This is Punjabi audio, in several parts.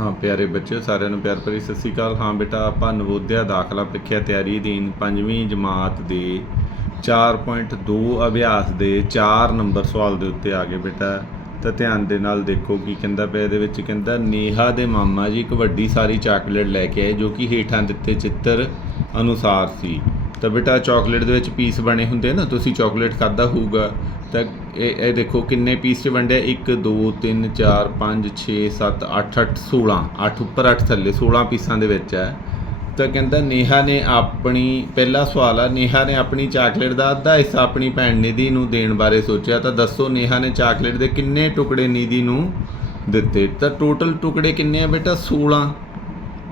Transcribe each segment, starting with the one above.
ਹਾਂ, ਪਿਆਰੇ ਬੱਚਿਓ, ਸਾਰਿਆਂ ਨੂੰ ਪਿਆਰ ਭਰੀ ਸਤਿ ਸ਼੍ਰੀ ਅਕਾਲ। ਹਾਂ ਬੇਟਾ, ਆਪਾਂ ਨਵੋਦਿਆ ਦਾਖਲਾ ਪ੍ਰੀਖਿਆ ਤਿਆਰੀ ਅਧੀਨ ਪੰਜਵੀਂ ਜਮਾਤ ਦੇ 4.2 ਅਭਿਆਸ ਦੇ 4 ਨੰਬਰ ਸਵਾਲ ਦੇ ਉੱਤੇ ਆ ਗਏ ਬੇਟਾ। ਤਾਂ ਧਿਆਨ ਦੇ ਨਾਲ ਦੇਖੋ ਕੀ ਕਹਿੰਦਾ ਪਿਆ, ਇਹਦੇ ਵਿੱਚ ਕਹਿੰਦਾ, ਨੇਹਾ ਦੇ ਮਾਮਾ ਜੀ ਇੱਕ ਵੱਡੀ ਸਾਰੀ ਚਾਕਲੇਟ ਲੈ ਕੇ ਆਏ, ਜੋ ਕਿ ਹੇਠਾਂ ਦਿੱਤੇ ਚਿੱਤਰ ਅਨੁਸਾਰ ਸੀ। ਤਾਂ ਬੇਟਾ ਚਾਕਲੇਟ ਦੇ ਵਿੱਚ ਪੀਸ ਬਣੇ ਹੁੰਦੇ ਨਾ, ਤੁਸੀਂ ਚਾਕਲੇਟ ਖਾਦਾ ਹੋਊਗਾ, ਤਾਂ ਇਹ ਇਹ ਦੇਖੋ ਕਿੰਨੇ ਪੀਸ ਚ ਵੰਡਿਆ? 1 2 3 4 5 6 7 8 8 16 8 ਉੱਪਰ 8 ਥੱਲੇ 16 ਪੀਸਾਂ ਦੇ ਵਿੱਚ ਹੈ। ਤਾਂ ਕਹਿੰਦਾ, ਨੇਹਾ ਨੇ ਆਪਣੀ, ਪਹਿਲਾ ਸਵਾਲ ਆ, ਨੇਹਾ ਨੇ ਆਪਣੀ ਚਾਕਲੇਟ ਦਾ ਅੱਧਾ ਹਿੱਸਾ ਆਪਣੀ ਭੈਣ ਨਿਧੀ ਨੂੰ ਦੇਣ ਬਾਰੇ ਸੋਚਿਆ, ਤਾਂ ਦੱਸੋ ਨੇਹਾ ਨੇ ਚਾਕਲੇਟ ਦੇ ਕਿੰਨੇ ਟੁਕੜੇ ਨਿਧੀ ਨੂੰ ਦਿੱਤੇ? ਤਾਂ ਟੋਟਲ ਟੁਕੜੇ ਕਿੰਨੇ ਆ ਬੇਟਾ? 16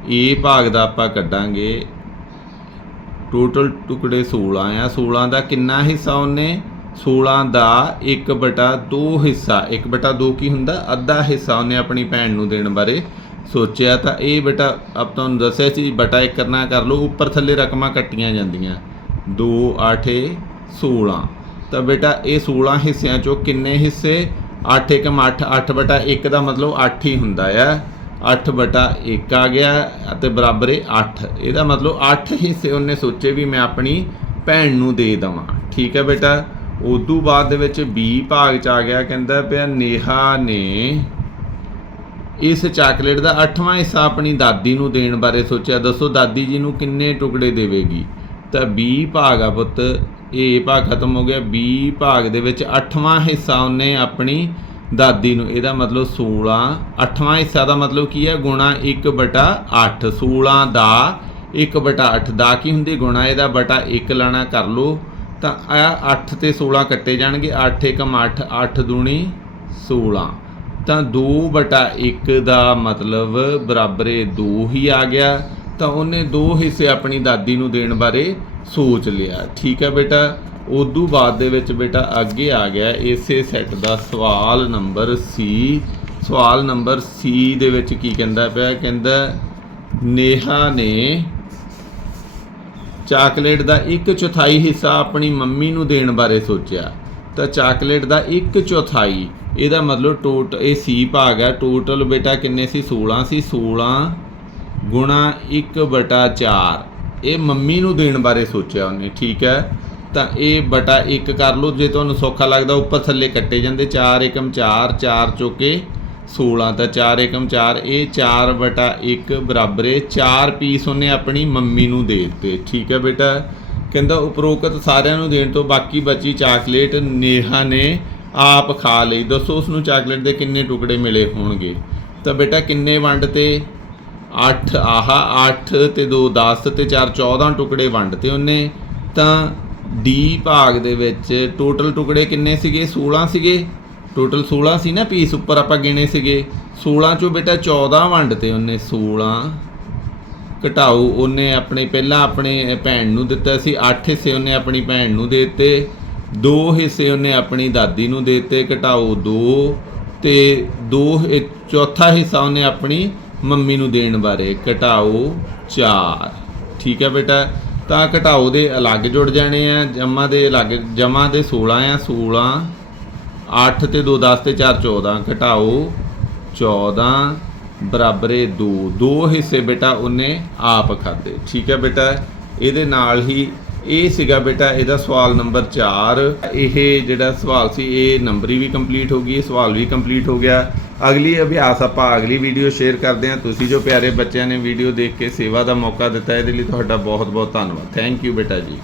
ਇਹ ਭਾਗ ਦਾ ਆਪਾਂ ਕੱਢਾਂਗੇ। ਟੋਟਲ ਟੁਕੜੇ 16 ਆ। 16 ਦਾ ਕਿੰਨਾ ਹਿੱਸਾ ਉਹਨੇ? 16 ਦਾ 1 ਬਟਾ 2 ਹਿੱਸਾ। 1 ਬਟਾ 2 ਕੀ ਹੁੰਦਾ? ਅੱਧਾ ਹਿੱਸਾ ਉਹਨੇ ਆਪਣੀ ਭੈਣ ਨੂੰ ਦੇਣ ਬਾਰੇ ਸੋਚਿਆ। ਤਾਂ ਇਹ ਬੇਟਾ ਆਪ ਤੁਹਾਨੂੰ ਦੱਸਿਆ ਸੀ, ਬਟਾ 1 ਕਰਨਾ ਕਰ ਲਓ, ਉੱਪਰ ਥੱਲੇ ਰਕਮਾਂ ਕੱਟੀਆਂ ਜਾਂਦੀਆਂ। 2 8 16 ਤਾਂ ਬੇਟਾ, ਇਹ 16 ਹਿੱਸਿਆਂ ਚੋਂ ਕਿੰਨੇ ਹਿੱਸੇ? 8 1 8 8 ਬਟਾ 1 ਦਾ ਮਤਲਬ 8 ਹੀ ਹੁੰਦਾ ਆ। 8 ਬਟਾ 1 ਆ ਗਿਆ ਅਤੇ ਬਰਾਬਰ ਹੈ 8 ਇਹਦਾ ਮਤਲਬ 8 ਹਿੱਸੇ ਉਹਨੇ ਸੋਚੇ ਵੀ ਮੈਂ ਆਪਣੀ ਭੈਣ ਨੂੰ ਦੇ ਦਵਾਂ। ਠੀਕ ਹੈ ਬੇਟਾ? ਉਦੋਂ ਬਾਅਦ ਦੇ ਵਿੱਚ B ਭਾਗ ਚ ਆ ਗਿਆ, ਕਹਿੰਦਾ ਪਿਆ, ਨੇਹਾ ਨੇ ਇਸ ਚਾਕਲੇਟ ਦਾ 8ਵਾਂ ਹਿੱਸਾ ਆਪਣੀ ਦਾਦੀ ਨੂੰ ਦੇਣ ਬਾਰੇ ਸੋਚਿਆ। ਦੱਸੋ, ਦਾਦੀ ਜੀ ਨੂੰ ਕਿੰਨੇ ਟੁਕੜੇ ਦੇਵੇਗੀ? ਤਾਂ B ਭਾਗ ਆ ਪੁੱਤ। A ਭਾਗ ਖਤਮ ਹੋ ਗਿਆ। B ਭਾਗ ਦੇ ਵਿੱਚ 8ਵਾਂ ਹਿੱਸਾ ਉਹਨੇ ਆਪਣੀ ਦਾਦੀ ਨੂੰ, ਇਹਦਾ ਮਤਲਬ 16 8ਵਾਂ ਹਿੱਸਾ ਦਾ ਮਤਲਬ ਕੀ ਹੈ? ਗੁਣਾ 1 ਬਟਾ 8 16 ਦਾ 1 ਬਟਾ 8 ਦਾ ਕੀ ਹੁੰਦੀ ਗੁਣਾ ਇਹਦਾ ਬਟਾ 1 ਲਾਣਾ ਕਰ ਲਓ। ਤਾਂ ਆ 8 ਤੇ 16 ਕੱਟੇ ਜਾਣਗੇ। 8 1 8 8 ਦੂਣੀ 16 ਤਾਂ 2 ਬਟਾ 1 ਦਾ ਮਤਲਬ ਬਰਾਬਰ 2 ਹੀ ਆ ਗਿਆ। ਤਾਂ ਉਹਨੇ ਦੋ ਹਿੱਸੇ ਆਪਣੀ ਦਾਦੀ ਨੂੰ ਦੇਣ ਬਾਰੇ ਸੋਚ ਲਿਆ। ਠੀਕ ਹੈ ਬੇਟਾ? ਉਦੋਂ ਬਾਅਦ ਦੇ ਵਿੱਚ ਬੇਟਾ ਅੱਗੇ ਆ ਗਿਆ। ਇਸੇ ਸੈੱਟ ਦਾ ਸਵਾਲ ਨੰਬਰ ਸੀ ਸਵਾਲ ਨੰਬਰ ਸੀ ਦੇ ਵਿੱਚ ਕੀ ਕਹਿੰਦਾ ਪਿਆ? ਕਹਿੰਦਾ, ਨੇਹਾ ਨੇ ਚਾਕਲੇਟ ਦਾ 1 ਚੌਥਾਈ ਹਿੱਸਾ ਆਪਣੀ ਮੰਮੀ ਨੂੰ ਦੇਣ ਬਾਰੇ ਸੋਚਿਆ। ਤਾਂ ਚਾਕਲੇਟ ਦਾ 1 ਚੌਥਾਈ, ਇਹਦਾ ਮਤਲਬ ਟੋਟ, ਇਹ ਸੀ ਭਾਗ ਹੈ। ਟੋਟਲ ਬੇਟਾ ਕਿੰਨੇ ਸੀ? 16 ਸੀ। 16 ਗੁਣਾ 1 ਬਟਾ 4 ਇਹ ਮੰਮੀ ਨੂੰ ਦੇਣ ਬਾਰੇ ਸੋਚਿਆ ਉਹਨੇ, ਠੀਕ ਹੈ? ਤਾਂ ਇਹ ਬਟਾ 1 ਕਰ ਲਓ। ਜੇ ਤੁਹਾਨੂੰ ਸੌਖਾ ਲੱਗਦਾ ਉੱਪਰ ਥੱਲੇ ਕੱਟੇ ਜਾਂਦੇ। 4 ਏਕਮ 4 4 ਚੋਕੇ 16 ਤਾਂ 4 ਏਕਮ 4 ਇਹ 4 ਬਟਾ 1 ਬਰਾਬਰ ਹੈ 4 ਪੀਸ ਉਹਨੇ ਆਪਣੀ ਮੰਮੀ ਨੂੰ ਦੇ ਦਿੱਤੇ। ਠੀਕ ਹੈ ਬੇਟਾ? ਕਹਿੰਦਾ ਉਪਰੋਕਤ ਸਾਰਿਆਂ ਨੂੰ ਦੇਣ ਤੋਂ ਬਾਕੀ ਬਚੀ ਚਾਕਲੇਟ ਨੇਹਾ ਨੇ ਆਪ ਖਾ ਲਈ। ਦੱਸੋ ਉਸ ਨੂੰ ਚਾਕਲੇਟ ਦੇ ਕਿੰਨੇ ਟੁਕੜੇ ਮਿਲੇ ਹੋਣਗੇ? ਤਾਂ ਬੇਟਾ ਕਿੰਨੇ ਵੰਡ ਤੇ? 8 ਆਹਾ 8 ਤੇ 2 10 ਤੇ 4 14 ਟੁਕੜੇ ਵੰਡ ਤੇ ਉਹਨੇ। ਤਾਂ ਡੀ ਭਾਗ ਦੇ ਵਿੱਚ ਟੋਟਲ ਟੁਕੜੇ ਕਿੰਨੇ ਸੀਗੇ? 16 ਸੀਗੇ। ਟੋਟਲ 16 ਸੀ ਨਾ ਪੀਸ ਉੱਪਰ ਆਪਾਂ ਗਿਣੇ ਸੀਗੇ। 16 ਚੋਂ ਬੇਟਾ 14 ਵੰਡ ਤੇ ਉਹਨੇ 16 ਘਟਾਓ, ਉਹਨੇ ਆਪਣੇ ਪਹਿਲਾਂ ਆਪਣੇ ਭੈਣ ਨੂੰ ਦਿੱਤਾ ਸੀ। 8 ਹਿੱਸੇ ਉਹਨੇ ਆਪਣੀ ਭੈਣ ਨੂੰ ਦੇ ਦਿੱਤੇ। ਦੋ ਹਿੱਸੇ ਉਹਨੇ ਆਪਣੀ ਦਾਦੀ ਨੂੰ ਦੇ ਦਿੱਤੇ। ਘਟਾਓ 2 ਤੇ ਦੋ ਇਹ ਚੌਥਾ ਹਿੱਸਾ ਉਹਨੇ ਆਪਣੀ ਮੰਮੀ ਨੂੰ ਦੇਣ ਬਾਰੇ। ਘਟਾਓ 4 ਠੀਕ ਹੈ ਬੇਟਾ? ਤਾਂ ਘਟਾਓ ਦੇ ਅਲੱਗ ਜੁੜ ਜਾਣੇ ਆ, ਜਮਾ ਦੇ ਅਲੱਗ, ਜਮਾ ਦੇ 16 ਆ 16 8 ਤੇ 2 10 ਤੇ 4 14 ਘਟਾਓ 14 ਬਰਾਬਰ 2 ਦੋ। ਹਿੱਸੇ ਬੇਟਾ ਉਹਨੇ ਆਪ ਖਾਦੇ ਠੀਕ ਹੈ ਬੇਟਾ, ਇਹਦੇ ਨਾਲ ਹੀ ਇਹ ਸੀਗਾ ਬੇਟਾ ਇਹਦਾ ਸਵਾਲ ਨੰਬਰ 4 ਇਹ ਜਿਹੜਾ ਸਵਾਲ ਸੀ, ਇਹ ਨੰਬਰੀ ਵੀ ਕੰਪਲੀਟ ਹੋ ਗਈ, ਇਹ ਸਵਾਲ ਵੀ ਕੰਪਲੀਟ ਹੋ ਗਿਆ। ਅਗਲੀ ਅਭਿਆਸ ਆਪਾਂ ਅਗਲੀ ਵੀਡੀਓ ਸ਼ੇਅਰ ਕਰਦੇ ਹਾਂ। ਤੁਸੀਂ ਜੋ ਪਿਆਰੇ ਬੱਚਿਆਂ ਨੇ ਵੀਡੀਓ ਦੇਖ ਕੇ ਸੇਵਾ ਦਾ ਮੌਕਾ ਦਿੱਤਾ, ਇਹਦੇ ਲਈ ਤੁਹਾਡਾ ਬਹੁਤ ਬਹੁਤ ਧੰਨਵਾਦ। ਥੈਂਕ ਯੂ ਬੇਟਾ ਜੀ।